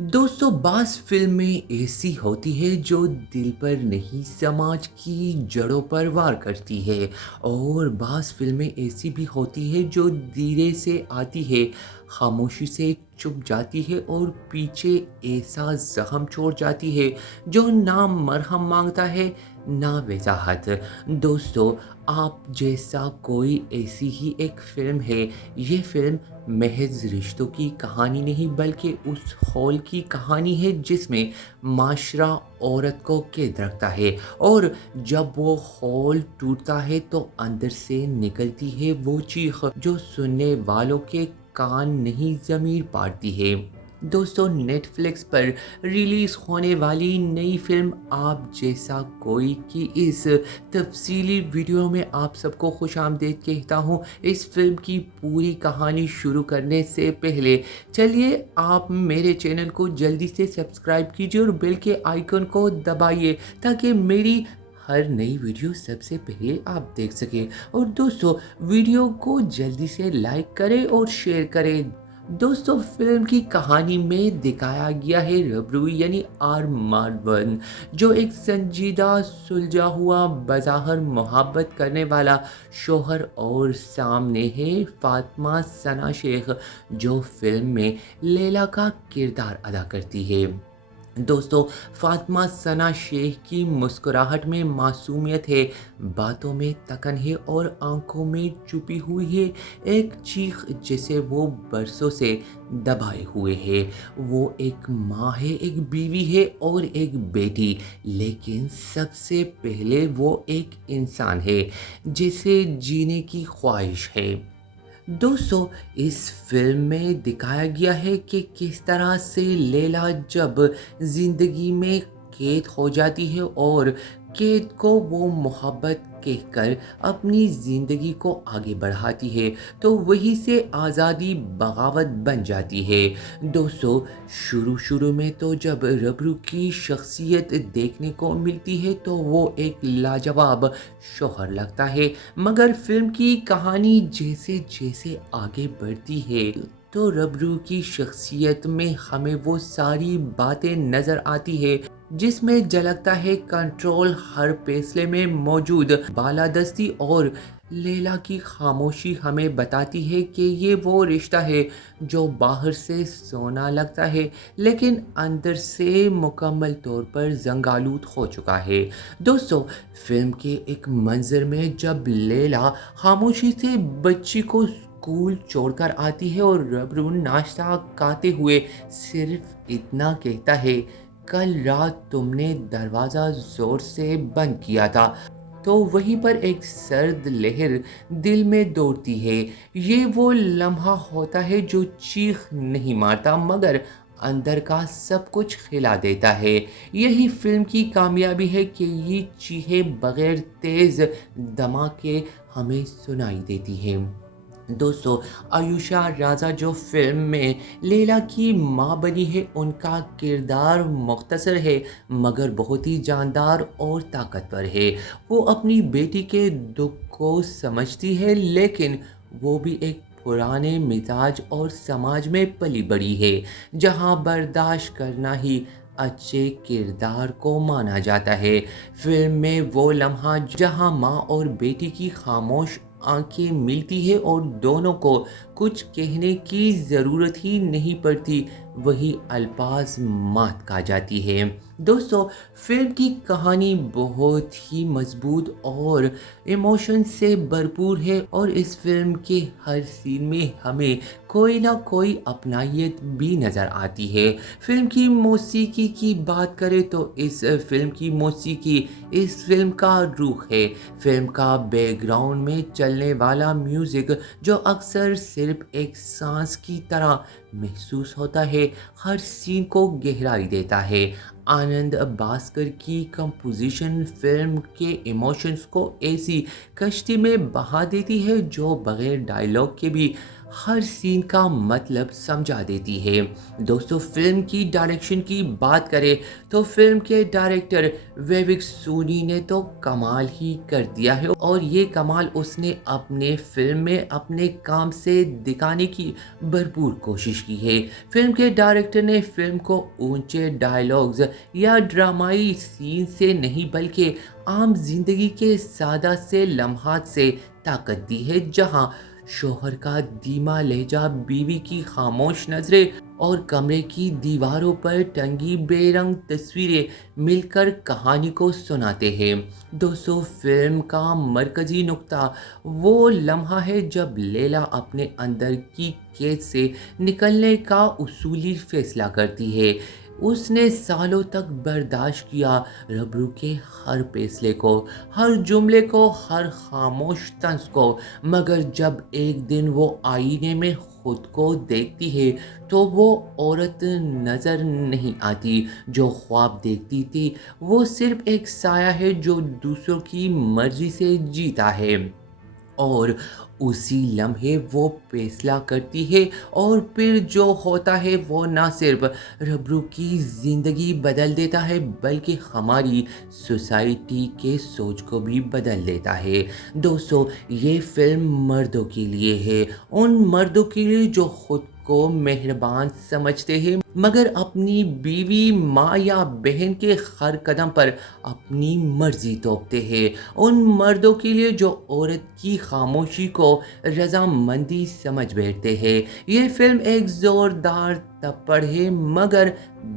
दोस्तों बास फिल्में ऐसी होती है जो दिल पर नहीं समाज की जड़ों पर वार करती है। और बास फिल्में ऐसी भी होती है जो धीरे से आती है, खामोशी से चुप जाती है और पीछे ऐसा जख्म छोड़ जाती है जो ना मरहम मांगता है ना वजाहत। दोस्तों, आप जैसा कोई ऐसी ही एक फिल्म है। ये फिल्म महज रिश्तों की कहानी नहीं बल्कि उस हॉल की कहानी है जिसमें माशरा औरत को कैद रखता है। और जब वो हॉल टूटता है तो अंदर से निकलती है वो चीख जो सुनने वालों के कान नहीं ज़मीर पाड़ती है। दोस्तों, नेटफ्लिक्स पर रिलीज़ होने वाली नई फिल्म आप जैसा कोई की इस तफसीली वीडियो में आप सबको खुश आमदीद कहता हूँ। इस फिल्म की पूरी कहानी शुरू करने से पहले चलिए आप मेरे चैनल को जल्दी से सब्सक्राइब कीजिए और बेल के आइकन को दबाइए ताकि मेरी हर नई वीडियो सबसे पहले आप देख सकें। और दोस्तों, वीडियो को जल्दी से लाइक करें और शेयर करें। दोस्तों, फिल्म की कहानी में दिखाया गया है रबरू यानी आर माधवन, जो एक संजीदा सुलझा हुआ बज़ाहिर मोहब्बत करने वाला शोहर, और सामने है फातिमा सना शेख जो फिल्म में लैला का किरदार अदा करती है। दोस्तों, फातिमा सना शेख की मुस्कुराहट में मासूमियत है, बातों में तकन है और आंखों में छुपी हुई है एक चीख जिसे वो बरसों से दबाए हुए है। वो एक माँ है, एक बीवी है और एक बेटी, लेकिन सबसे पहले वो एक इंसान है जिसे जीने की ख्वाहिश है। दोस्तों, इस फिल्म में दिखाया गया है कि किस तरह से लैला जब ज़िंदगी में कैद हो जाती है और कैद को वो मोहब्बत कहकर अपनी ज़िंदगी को आगे बढ़ाती है तो वहीं से आज़ादी बगावत बन जाती है। दोस्तों, शुरू शुरू में तो जब रबरू की शख्सियत देखने को मिलती है तो वो एक लाजवाब शौहर लगता है, मगर फिल्म की कहानी जैसे जैसे आगे बढ़ती है तो रबरू की शख्सियत में हमें वो सारी बातें नज़र आती है जिसमें झलकता है कंट्रोल, हर फैसले में मौजूद बालादस्ती, और लैला की खामोशी हमें बताती है कि ये वो रिश्ता है जो बाहर से सोना लगता है लेकिन अंदर से मुकम्मल तौर पर जंगालूद हो चुका है। दोस्तों, फिल्म के एक मंजर में जब लैला खामोशी से बच्ची को स्कूल छोड़कर आती है और रबरू नाश्ता खाते हुए सिर्फ इतना कहता है, कल रात तुमने दरवाज़ा ज़ोर से बंद किया था, तो वहीं पर एक सर्द लहर दिल में दौड़ती है। ये वो लम्हा होता है जो चीख नहीं मारता मगर अंदर का सब कुछ खिला देता है। यही फिल्म की कामयाबी है कि ये चीखें बगैर तेज़ धमाके हमें सुनाई देती हैं। दोस्तों, आयुषा राजा जो फिल्म में लैला की माँ बनी है, उनका किरदार मुख्तसर है मगर बहुत ही जानदार और ताकतवर है। वो अपनी बेटी के दुख को समझती है लेकिन वो भी एक पुराने मिजाज और समाज में पली बड़ी है जहाँ बर्दाश्त करना ही अच्छे किरदार को माना जाता है। फिल्म में वो लम्हा जहाँ माँ और बेटी की खामोश आंखें मिलती है और दोनों को कुछ कहने की ज़रूरत ही नहीं पड़ती, वही अल्फाज मात खा जाती है। दोस्तों, फिल्म की कहानी बहुत ही मजबूत और इमोशन से भरपूर है और इस फिल्म के हर सीन में हमें कोई ना कोई अपनायत भी नज़र आती है। फिल्म की मौसीकी की बात करें तो इस फिल्म की मौसीकी इस फिल्म का रूह है। फिल्म का बैकग्राउंड में चलने वाला म्यूज़िक जो अक्सर सिर्फ एक सांस की तरह महसूस होता है, हर सीन को गहराई देता है। आनंद भास्कर की कंपोजिशन फिल्म के इमोशंस को ऐसी कश्ती में बहा देती है जो बगैर डायलॉग के भी ہر سین کا مطلب سمجھا دیتی ہے۔ دوستو فلم کی ڈائریکشن کی بات کریں تو فلم کے ڈائریکٹر ویوک سونی نے تو کمال ہی کر دیا ہے، اور یہ کمال اس نے اپنے فلم میں اپنے کام سے دکھانے کی بھرپور کوشش کی ہے۔ فلم کے ڈائریکٹر نے فلم کو اونچے ڈائیلاگز یا ڈرامائی سین سے نہیں بلکہ عام زندگی کے سادہ سے لمحات سے طاقت دی ہے، جہاں شوہر کا دھیما لہجہ، بیوی کی خاموش نظریں اور کمرے کی دیواروں پر ٹنگی بے رنگ تصویریں مل کر کہانی کو سناتے ہیں۔ دوستو فلم کا مرکزی نقطہ وہ لمحہ ہے جب لیلا اپنے اندر کی قید سے نکلنے کا اصولی فیصلہ کرتی ہے۔ اس نے سالوں تک برداشت کیا ربرو کے ہر فیصلے کو، ہر جملے کو، ہر خاموش طنز کو، مگر جب ایک دن وہ آئینے میں خود کو دیکھتی ہے تو وہ عورت نظر نہیں آتی جو خواب دیکھتی تھی۔ وہ صرف ایک سایہ ہے جو دوسروں کی مرضی سے جیتا ہے، اور اسی لمحے وہ فیصلہ کرتی ہے، اور پھر جو ہوتا ہے وہ نہ صرف ربرو کی زندگی بدل دیتا ہے بلکہ ہماری سوسائٹی کے سوچ کو بھی بدل دیتا ہے۔ دوستو یہ فلم مردوں کے لیے ہے، ان مردوں کے لیے جو خود کو مہربان سمجھتے ہیں مگر اپنی بیوی، ماں یا بہن کے ہر قدم پر اپنی مرضی تھوپتے ہیں، ان مردوں کے لیے جو عورت کی خاموشی کو رضامندی سمجھ بیٹھتے ہیں۔ یہ فلم ایک زوردار تھپڑ ہے مگر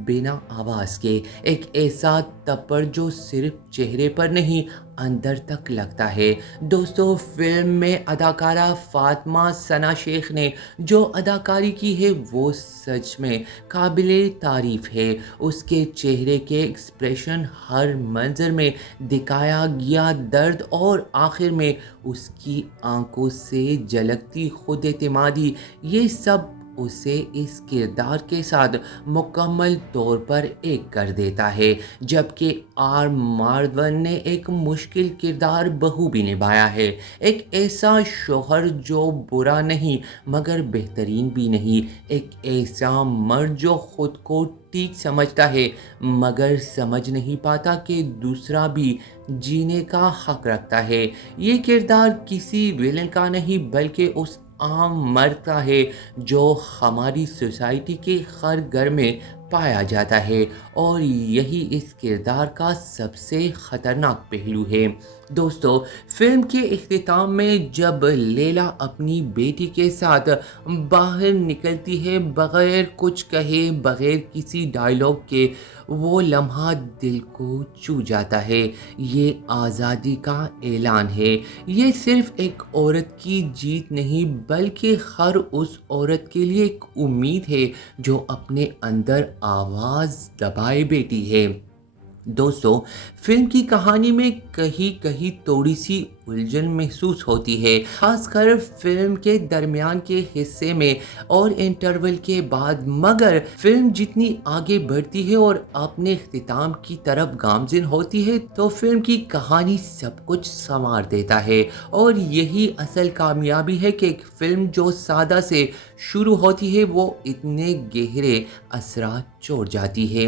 بنا آواز کے، ایک ایسا تھپڑ جو صرف چہرے پر نہیں اندر تک لگتا ہے۔ دوستو فلم میں اداکارہ فاطمہ ثنا شیخ نے جو اداکاری کی ہے وہ سچ میں قابل تعریف ہے۔ اس کے چہرے کے ایکسپریشن، ہر منظر میں دکھایا گیا درد، اور آخر میں اس کی آنکھوں سے جھلکتی خود اعتمادی، یہ سب اسے اس کردار کے ساتھ مکمل طور پر ایک کر دیتا ہے۔ جبکہ آر مادھون نے ایک مشکل کردار بہو بھی نبھایا ہے، ایک ایسا شوہر جو برا نہیں مگر بہترین بھی نہیں، ایک ایسا مرد جو خود کو ٹھیک سمجھتا ہے مگر سمجھ نہیں پاتا کہ دوسرا بھی جینے کا حق رکھتا ہے۔ یہ کردار کسی ویلن کا نہیں بلکہ اس عام مرد کا ہے جو ہماری سوسائٹی کے ہر گھر میں پایا جاتا ہے، اور یہی اس کردار کا سب سے خطرناک پہلو ہے۔ دوستو فلم کے اختتام میں جب لیلا اپنی بیٹی کے ساتھ باہر نکلتی ہے بغیر کچھ کہے، بغیر کسی ڈائیلاگ کے، وہ لمحہ دل کو چھو جاتا ہے۔ یہ آزادی کا اعلان ہے، یہ صرف ایک عورت کی جیت نہیں بلکہ ہر اس عورت کے لیے ایک امید ہے جو اپنے اندر آواز دبائے بیٹھی ہے۔ دوستو فلم کی کہانی میں کہیں کہیں تھوڑی سی الجھن محسوس ہوتی ہے، خاص کر فلم کے درمیان کے حصے میں اور انٹرول کے بعد، مگر فلم جتنی آگے بڑھتی ہے اور اپنے اختتام کی طرف گامزن ہوتی ہے تو فلم کی کہانی سب کچھ سنوار دیتا ہے، اور یہی اصل کامیابی ہے کہ ایک فلم جو سادہ سے شروع ہوتی ہے وہ اتنے گہرے اثرات چھوڑ جاتی ہے۔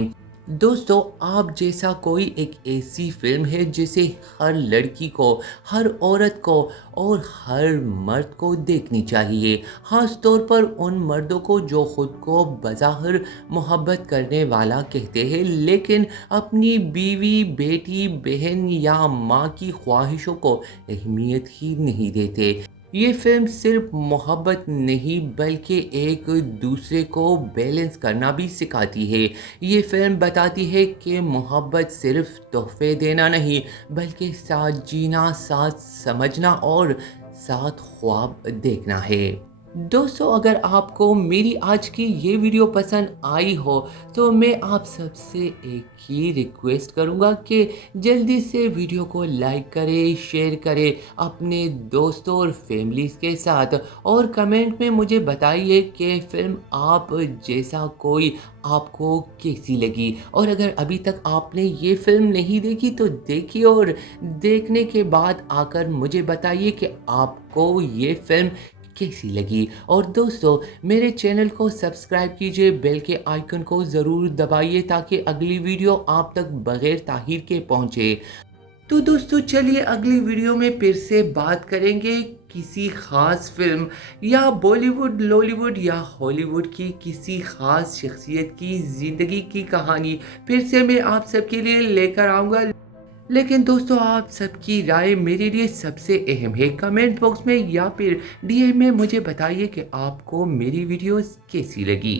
دوستو آپ جیسا کوئی ایک ایسی فلم ہے جسے ہر لڑکی کو، ہر عورت کو اور ہر مرد کو دیکھنی چاہیے، خاص طور پر ان مردوں کو جو خود کو بظاہر محبت کرنے والا کہتے ہیں لیکن اپنی بیوی، بیٹی، بہن یا ماں کی خواہشوں کو اہمیت ہی نہیں دیتے۔ یہ فلم صرف محبت نہیں بلکہ ایک دوسرے کو بیلنس کرنا بھی سکھاتی ہے۔ یہ فلم بتاتی ہے کہ محبت صرف تحفے دینا نہیں بلکہ ساتھ جینا، ساتھ سمجھنا اور ساتھ خواب دیکھنا ہے۔ دوستو اگر آپ کو میری آج کی یہ ویڈیو پسند آئی ہو تو میں آپ سب سے ایک ہی ریکویسٹ کروں گا کہ جلدی سے ویڈیو کو لائک کریں، شیئر کریں اپنے دوستوں اور فیملیز کے ساتھ، اور کمنٹ میں مجھے بتائیے کہ فلم آپ جیسا کوئی آپ کو کیسی لگی، اور اگر ابھی تک آپ نے یہ فلم نہیں دیکھی تو دیکھیے، اور دیکھنے کے بعد آ کر مجھے بتائیے کہ آپ کو یہ فلم कैसी लगी। और दोस्तों मेरे चैनल को सब्सक्राइब कीजिए, बेल के आइकन को ज़रूर दबाइए ताकि अगली वीडियो आप तक बगैर ताख़ीर के पहुँचे। तो दोस्तों चलिए अगली वीडियो में फिर से बात करेंगे किसी ख़ास फ़िल्म या बॉलीवुड, लॉलीवुड या हॉलीवुड की किसी ख़ास शख्सियत की ज़िंदगी की कहानी फिर से मैं आप सबके लिए लेकर आऊँगा। लेकिन दोस्तों आप सबकी राय मेरे लिए सबसे अहम है। कमेंट बॉक्स में या फिर डीएम में मुझे बताइए कि आपको मेरी वीडियोस कैसी लगी।